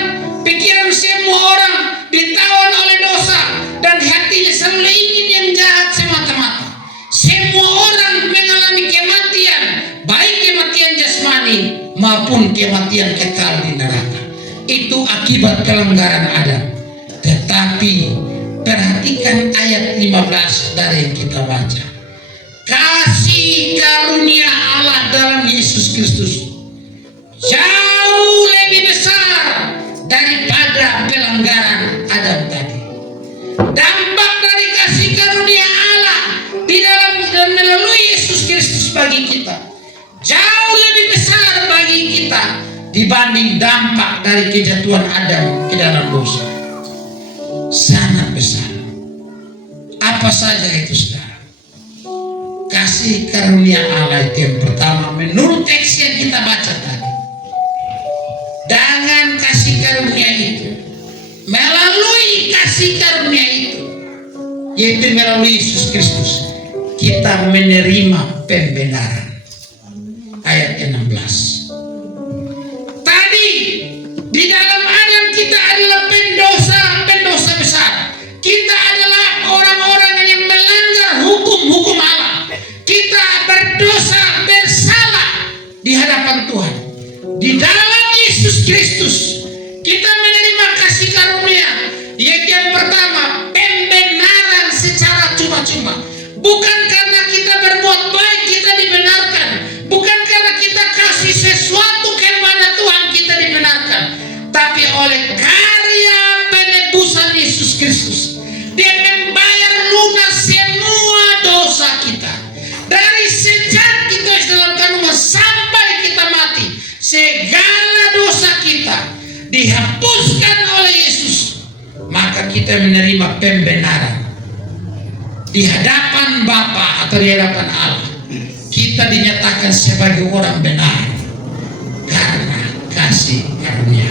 pikiran semua orang ditawan oleh dosa, dan hatinya selalu ingin yang jahat semata-mata. Semua orang mengalami kematian, baik kematian jasmani maupun kematian kekal di neraka. Itu akibat pelanggaran Adam. Tetapi perhatikan ayat 15 dari yang kita baca. Kasih karunia Allah dalam Yesus Kristus jauh lebih besar daripada pelanggaran Adam tadi. Dampak dari kasih karunia Allah di dalam dan melalui Yesus Kristus bagi kita jauh lebih besar bagi kita dibanding dampak dari kejatuhan Adam ke dalam dosa. Sangat besar. Apa saja itu, saudara? Kasih karunia Allah itu yang pertama menurut teks yang kita baca tadi. Dengan kasih karunia itu, melalui kasih karunia itu, yaitu melalui Yesus Kristus, kita menerima pembenaran. Ayat 16. Tadi di dalam Adam kita adalah pendosa besar. Kita adalah orang-orang yang melanggar hukum Allah. Kita berdosa, bersalah di hadapan Tuhan. Di dalam Yesus Kristus kita menerima kasih karunia, yaitu yang kita menerima pembenaran di hadapan Bapa atau di hadapan Allah, kita dinyatakan sebagai orang benar karena kasih karunia.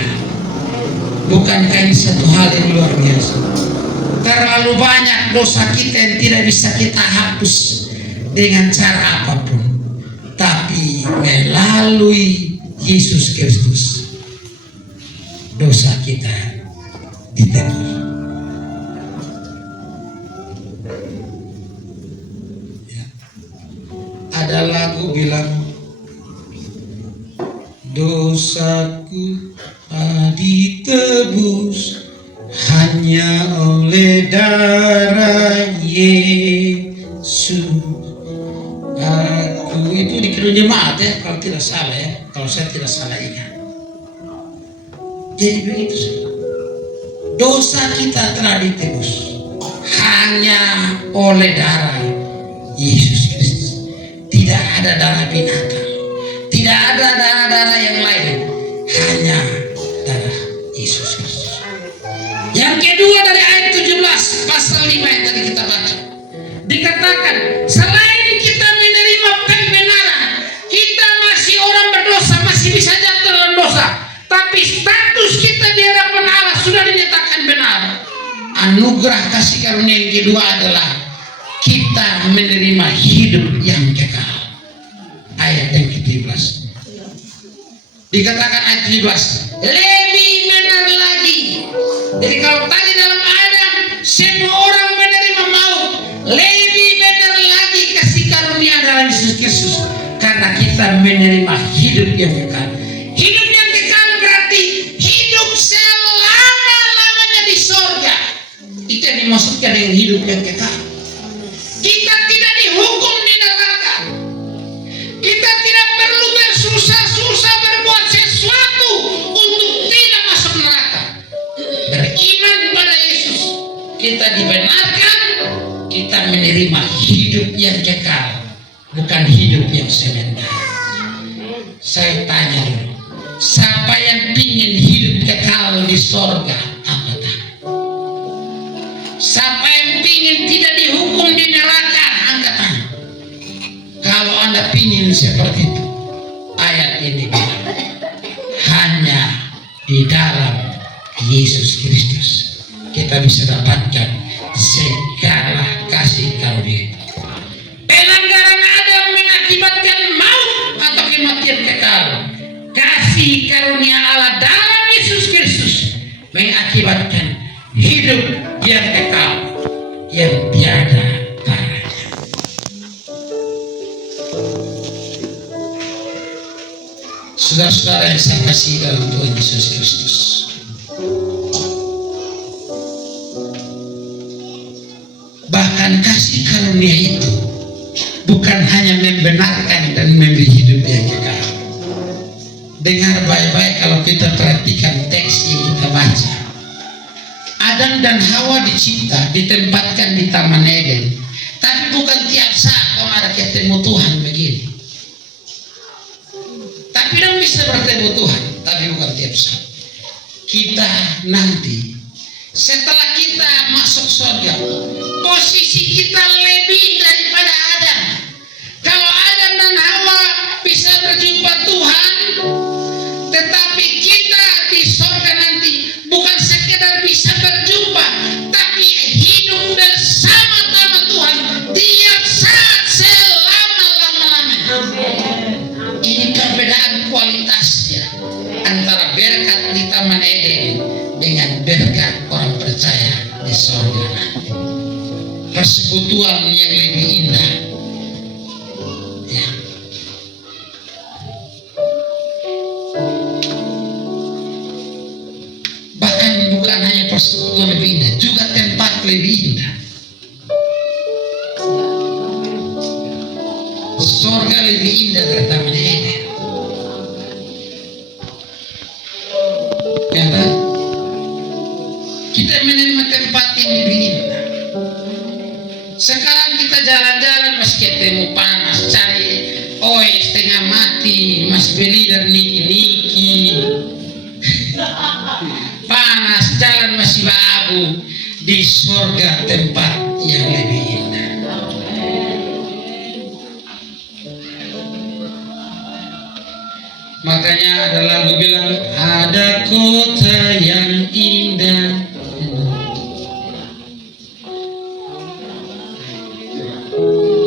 Bukankah ini satu hal yang luar biasa? Terlalu banyak dosa kita yang tidak bisa kita hapus dengan cara apapun, tapi melalui Yesus Kristus dosa kita ditebus. Ya. Ada lagu bilang, dosaku ditebus hanya oleh darah Yesus. Aku itu di Kidung Jemaat ya, kalau tidak salah ya, kalau saya tidak salah ingat. Jadi begitu saudara. Dosa kita telah ditebus hanya oleh darah Yesus Kristus. Tidak ada darah binatang, tidak ada darah-darah yang lain, hanya darah Yesus Kristus. Yang kedua dari ayat 17 pasal 5 yang tadi kita baca, dikatakan selain kita menerima pembenaran, kita masih orang berdosa, masih bisa jatuh dalam dosa, tapi status kita di hadapan Allah sudah dinyatakan benar. Anugerah kasih karunia yang kedua adalah kita menerima hidup yang kekal. Ayat yang ke-17 dikatakan ayat 17, lebih benar lagi. Jadi kalau tadi dalam Adam semua orang menerima maut, lebih benar lagi kasih karunia dalam Yesus Kristus, karena kita menerima hidup yang kekal. Hidup yang kekal berarti hidup selama-lamanya di sorga. Itu yang dimaksudkan dengan hidup yang kekal. Kita tidak dihukum di neraka. Kita tidak perlu bersusah-susah berbuat sesuatu untuk tidak masuk neraka. Beriman pada Yesus, kita dibenarkan, kita menerima hidup yang kekal, bukan hidup yang sementara. Saya tanya dulu, siapa yang ingin hidup kekal di sorga? Angkat tangan. Siapa yang ingin tidak dihukum di neraka? Angkat tangan. Kalau Anda ingin seperti itu, ayat ini bilang hanya di dalam Yesus Kristus kita bisa dapatkan segala kasih karunia. Pelanggaran Adam mengakibatkan maut atau kematian kekal. Kasih karunia Allah dalam Yesus Kristus mengakibatkan hidup yang kekal, yang tiada taranya. Saudara-saudara yang saya kasih dalam Tuhan Yesus Kristus, bahkan kasih karunia itu bukan hanya membenarkan dan memberi hidup yang kekal. Dengar baik-baik kalau kita perhatikan teks yang kita baca. Adam dan Hawa dicipta, ditempatkan di Taman Eden, tapi bukan tiap saat ada ketemu Tuhan begini. Tapi dong bisa bertemu Tuhan, tapi bukan tiap saat. Kita nanti setelah kita masuk surga, posisi kita lebih daripada Adam. Kalau Adam dan Hawa bisa berjumpa Tuhan, tetapi kita di surga nanti bukan sekedar bisa berjumpa, tapi hidup bersama-sama Tuhan tiap saat selama-lamanya. Ini perbedaan kualitasnya antara berkat di Taman Eden dengan berkat orang percaya di surga nanti. Persekutuan yang lebih indah. Ya. Bahkan bukan hanya persekutuan lebih indah, juga tempat lebih indah. Surga lebih indah dari Taman Eden. Ya kan? Kita menerima tempat yang lebih indah. Sekarang kita jalan-jalan masih ketemu panas, cari oi setengah mati, masih beli dari niki-niki. Panas, jalan masih berabu, di sorga tempat yang lebih indah. Makanya ada lagu bilang, ada kota yang indah,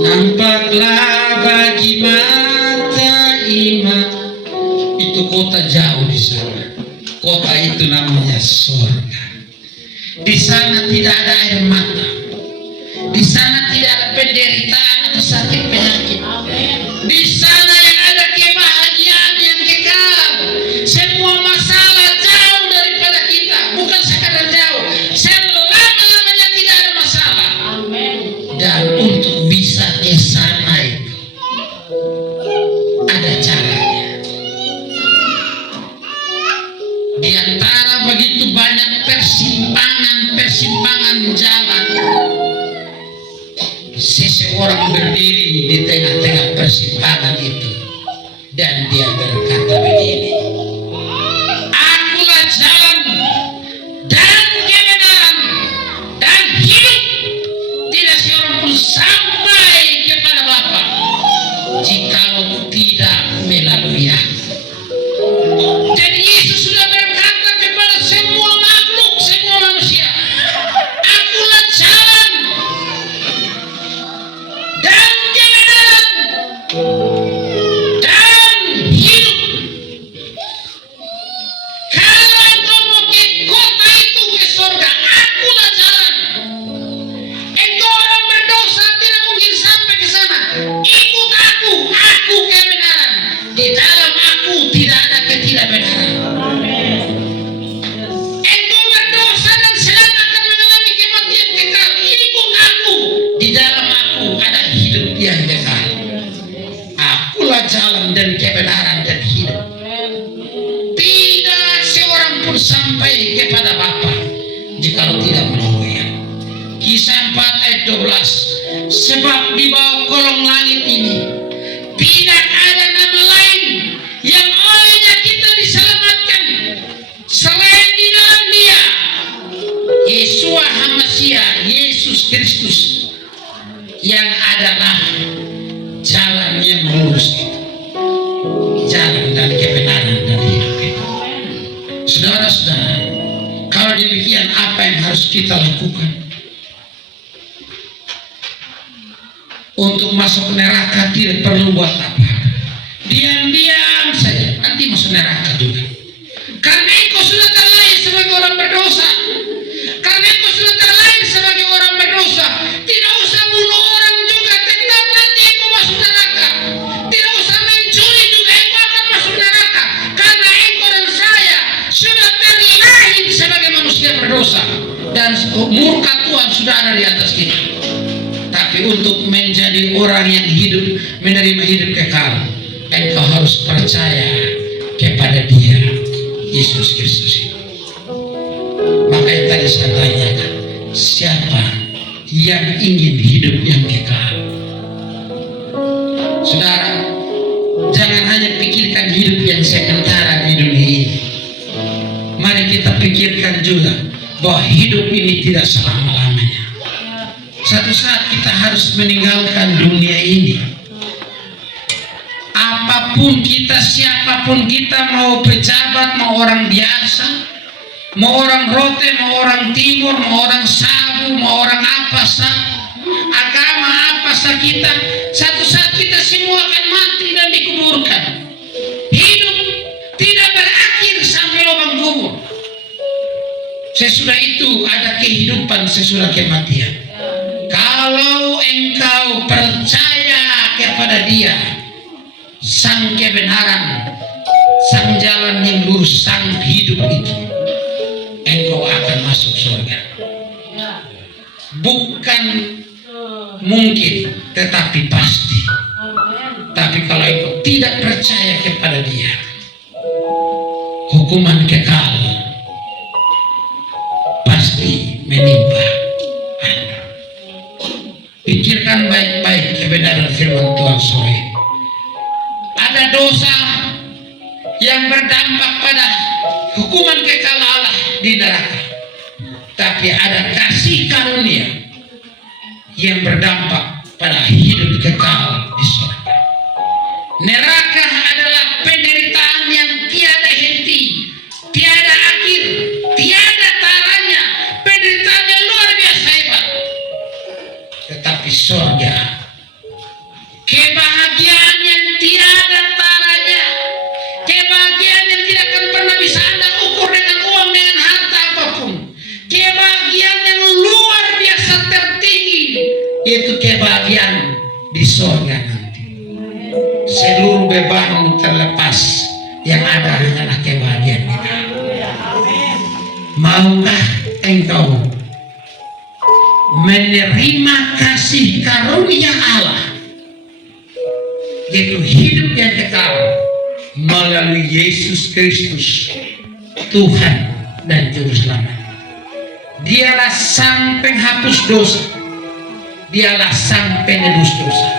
nampaklah bagi mata iman. Itu kota jauh di sana. Kota itu namanya sorga. Di sana tidak ada air mata. Di sana tidak ada penderitaan atau sakit penyakit. Di sana yang ada kebahagiaan yang kekal. Semua masalah jauh daripada kita. Bukan sekadar jauh, selama-lamanya tidak ada masalah. Dan untuk bisa ke sana itu ada caranya. Di antara begitu banyak persimpangan jalan, seseorang berdiri di tengah-tengah persimpangan itu dan dia berkata begini, akulah jalan dan kebenaran dan hidup, tidak seorang pun sampai kepada Bapa jikalau tidak melalui aku. Jadi Yesus sudah berkata kepada semua makhluk, semua manusia, akulah jalan dan kebenaran dan hidup. Kalau engkau mau ke kota itu, ke surga, akulah jalan. Engkau orang berdosa tidak mungkin sampai ke sana. Ikut aku kebenaran. Di dalam aku tidak ada ketidakbenaran. Engkau berdosa dan sedang akan mengalami kematian kekal. Ikut aku. Di dalam aku ada hidup yang kekal. Akulah jalan dan kebenaran dan hidup. Tidak seorang pun sampai kepada Bapa jikalau tidak melalui aku. Kisah 4 ayat 12. Sebab di bawah kolong langit ini tidak ada nama lain yang olehnya kita diselamatkan selain di dalam Dia, Yeshua HaMashiach, Yesus Kristus, yang adalah jalan yang lurus itu, jalan dan kebenaran dan hidup itu. Saudara-saudara, kalau demikian apa yang harus kita lakukan? Untuk masuk neraka tidak perlu buat apa, diam-diam saja nanti masuk neraka juga. Karena engkau sudah terlahir sebagai orang berdosa. Karena engkau sudah terlahir sebagai orang berdosa, tidak usah bunuh orang juga, tetap nanti engkau masuk neraka. Tidak usah mencuri juga, engkau akan masuk neraka. Karena engkau dan saya sudah terlahir sebagai manusia berdosa, dan murka Tuhan sudah ada di atas kita. Tapi untuk menjadi orang yang hidup, menerima hidup kekal, engkau harus percaya kepada Dia, Yesus Kristus. Makanya tadi saya tanyakan, siapa yang ingin hidup yang kekal? Saudara, jangan hanya pikirkan hidup yang sementara di dunia ini. Mari kita pikirkan juga bahwa hidup ini tidak selama-lamanya. Satu saat kita harus meninggalkan dunia ini. Apapun kita, siapapun kita, mau pejabat, mau orang biasa, mau orang rote, mau orang timur, mau orang sabu, mau orang apa sah, agama apa sah kita, satu saat kita semua akan mati dan dikuburkan. Hidup tidak berakhir sampai lubang kubur. Sesudah itu ada kehidupan sesudah kematian. Kalau engkau percaya kepada Dia, sang kebenaran, sang jalan yang lurus, sang hidup itu, engkau akan masuk surga. Bukan mungkin, tetapi pasti. Tapi kalau engkau tidak percaya kepada Dia, hukuman kekal pasti menimpa. Pikirkan baik-baik kebenaran firman Tuhan sore. Ada dosa yang berdampak pada hukuman kekal Allah di neraka. tetapi ada kasih karunia yang berdampak pada hidup kekal di surga. Neraka adalah penderitaan yang tiada henti, tiada akhir, tiada taranya. Penderitaannya luar biasa hebat. Tetapi surga, kebahagiaan yang tiada taranya, kebahagiaan yang tidak akan pernah bisa Anda ukur dengan uang, dengan harta apapun. Kebahagiaan yang luar biasa tertinggi, yaitu kebahagiaan di surga nanti. Seluruh beban terlepas, yang ada hanyalah kebahagiaan kita. Maukah engkau menerima kasih karunia Allah, yaitu hidup yang kekal melalui Yesus Kristus, Tuhan dan Juru Selamat? Dialah sang penghapus dosa, dialah sang penebus dosa,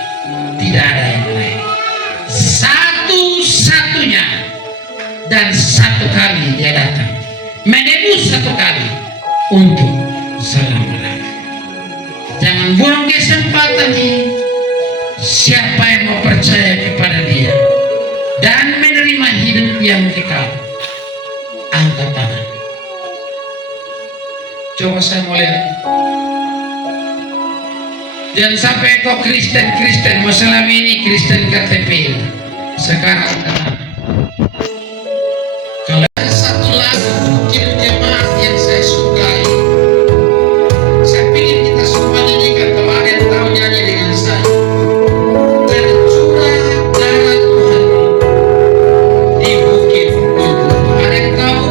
tidak ada yang lain. Satu-satunya dan satu kali dia datang, menebus satu kali untuk selama-lamanya. Jangan buang kesempatan ini. Siapa yang mau percaya kepada Dia dan menerima hidup yang kekal, angkat tangan. Coba saya mau lihat. Jangan sampai kau Kristen masalah ini Kristen KTP. Sekarang kalau ada satu lagu kirim jemaat yang saya sukai, saya ingin kita semua nyanyikan. Kalau ada yang tahu nyanyi dengan saya. Tercurah darah Tuhan di bukit Golgota. Ada yang tahu?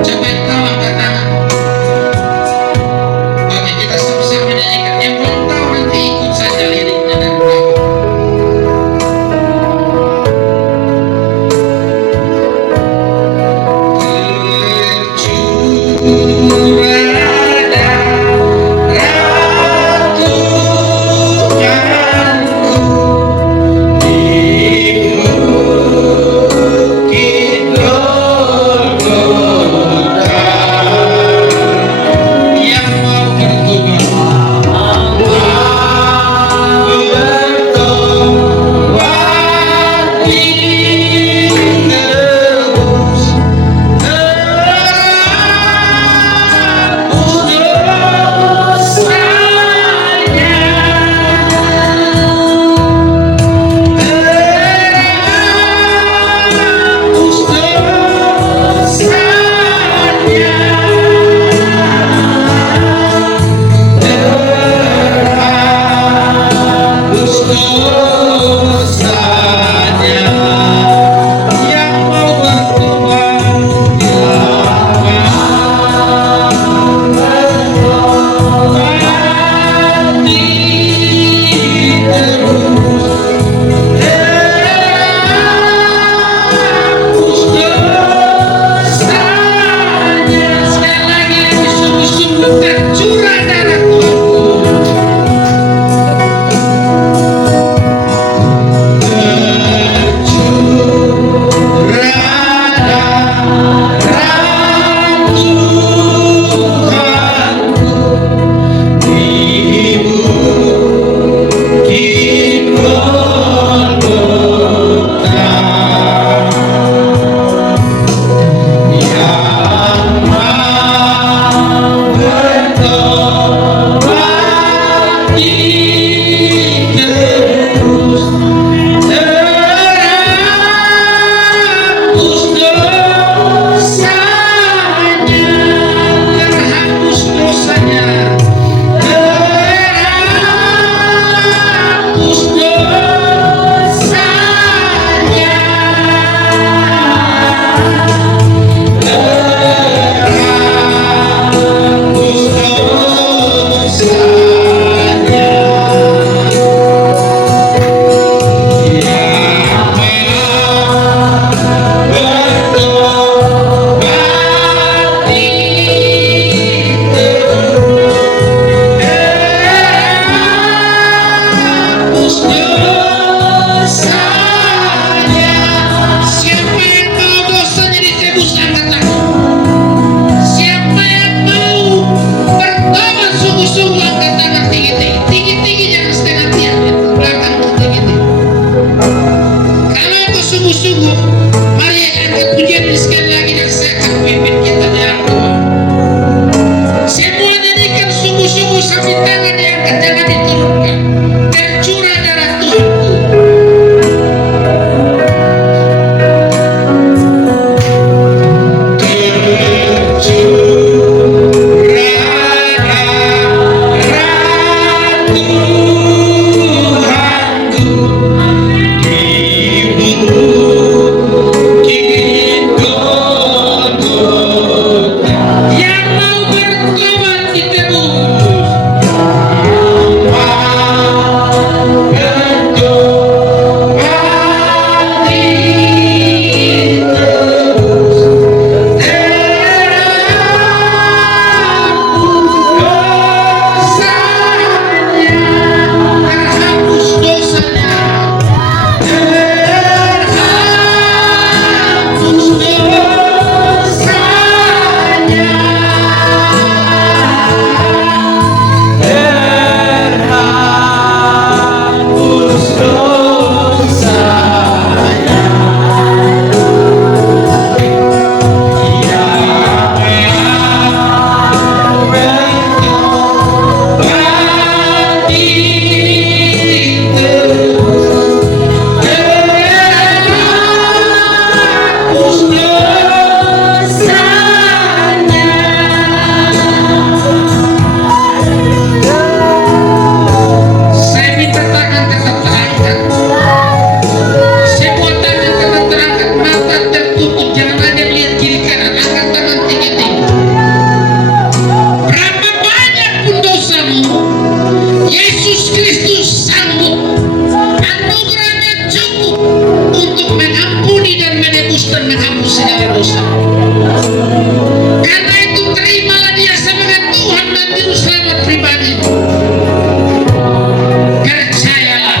Coba yang tahu angkat tangan. Oke, kita sama-sama nyanyikan. Yang belum tahu nanti ikut saja liriknya dan belakang. Yang mau bertobat ditebus. Terhapus dosanya. Terhapus dosanya. Terhapus dosanya. Saya minta tangan tetap terangkat. Semua tangan tetap terangkat, mata tertutup, jangan ada yang lihat kiri kanan, angkat tangan tinggi-tinggi. Berapa banyak pun dosamu, Yesus Kristus sanggup, anugerahnya cukup untuk mengampuni dan menebus dan menghapus segala dosa. Karena itu terimalah Dia sebagai Tuhan dan Juru Selamat pribadi. Percayalah,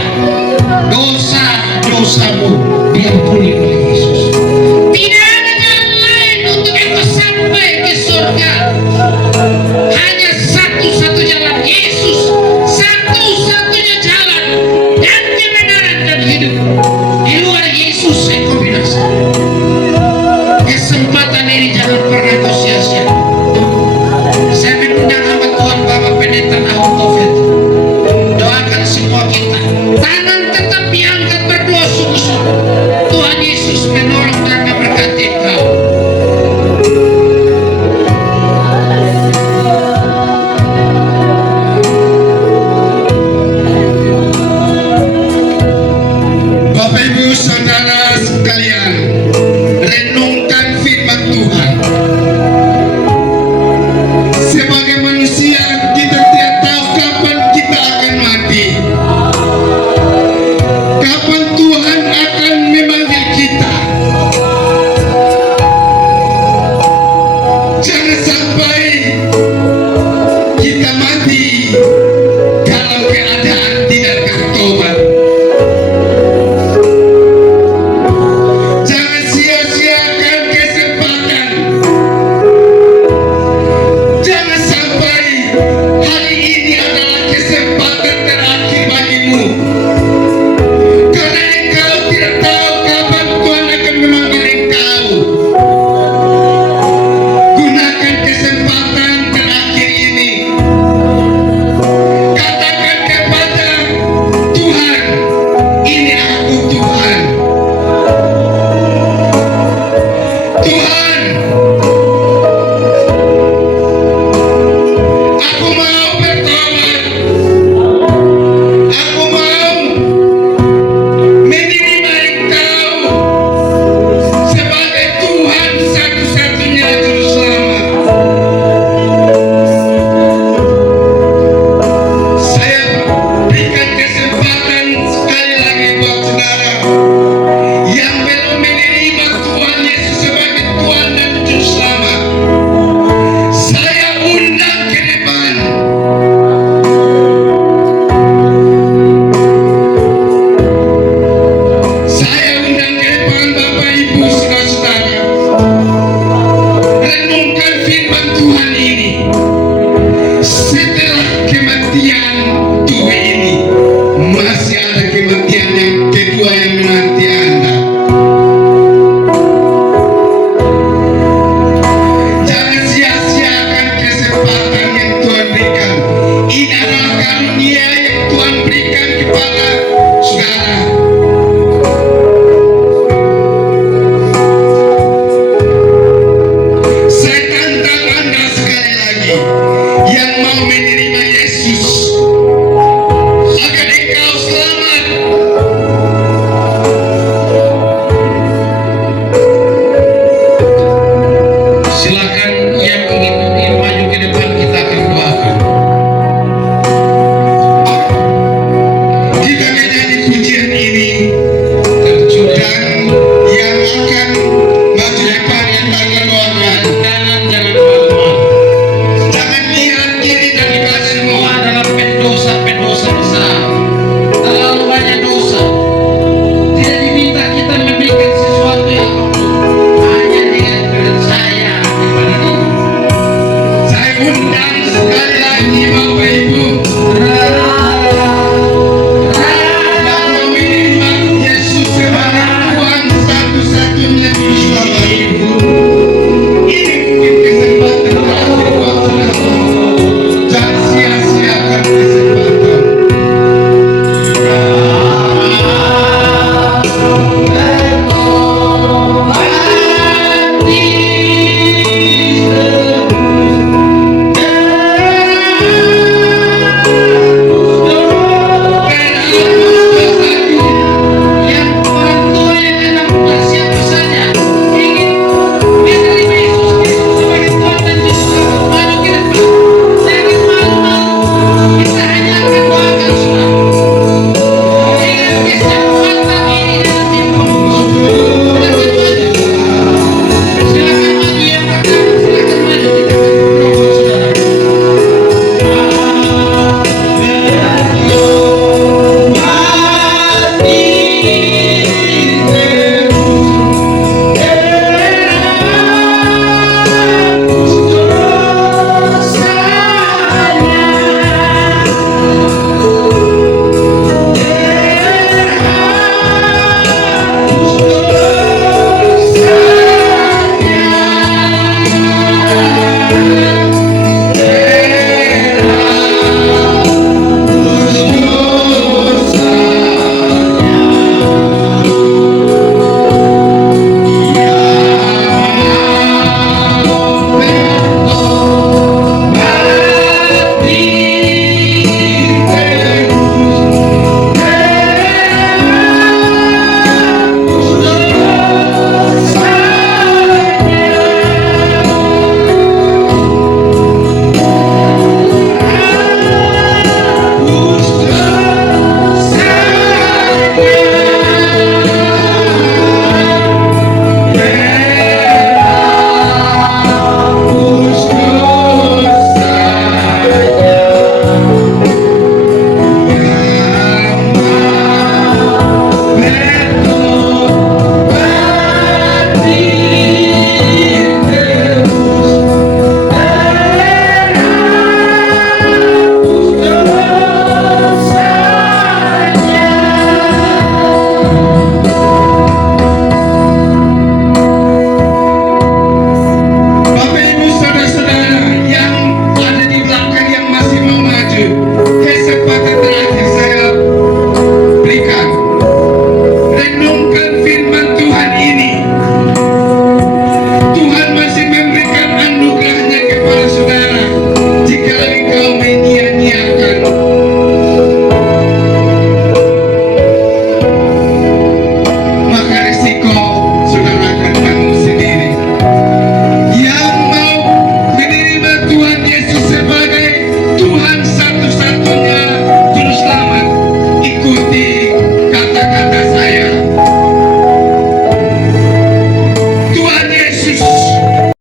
dosa-dosamu diampuni oleh Yesus. Tidak ada jalan lain untuk engkau sampai ke surga. Hanya satu-satu jalan, Yesus. Satu-satunya jalan dan kebenaran dan hidup. Di luar Yesus engkau binasa. Kesempatan ini jangan pernah kau sia-siakan. Saya mengundang hamba Tuhan Bapak Pendeta Nahum Taufik. Doakan semua kita. Tangan tetap diangkat, berdoa sungguh-sungguh. Tuhan Yesus menolong dan memberkati engkau. Bapak Ibu Saudara sekalian, renungkan firman Tuhan. Sebagai manusia kita tidak tahu kapan kita akan mati, kapan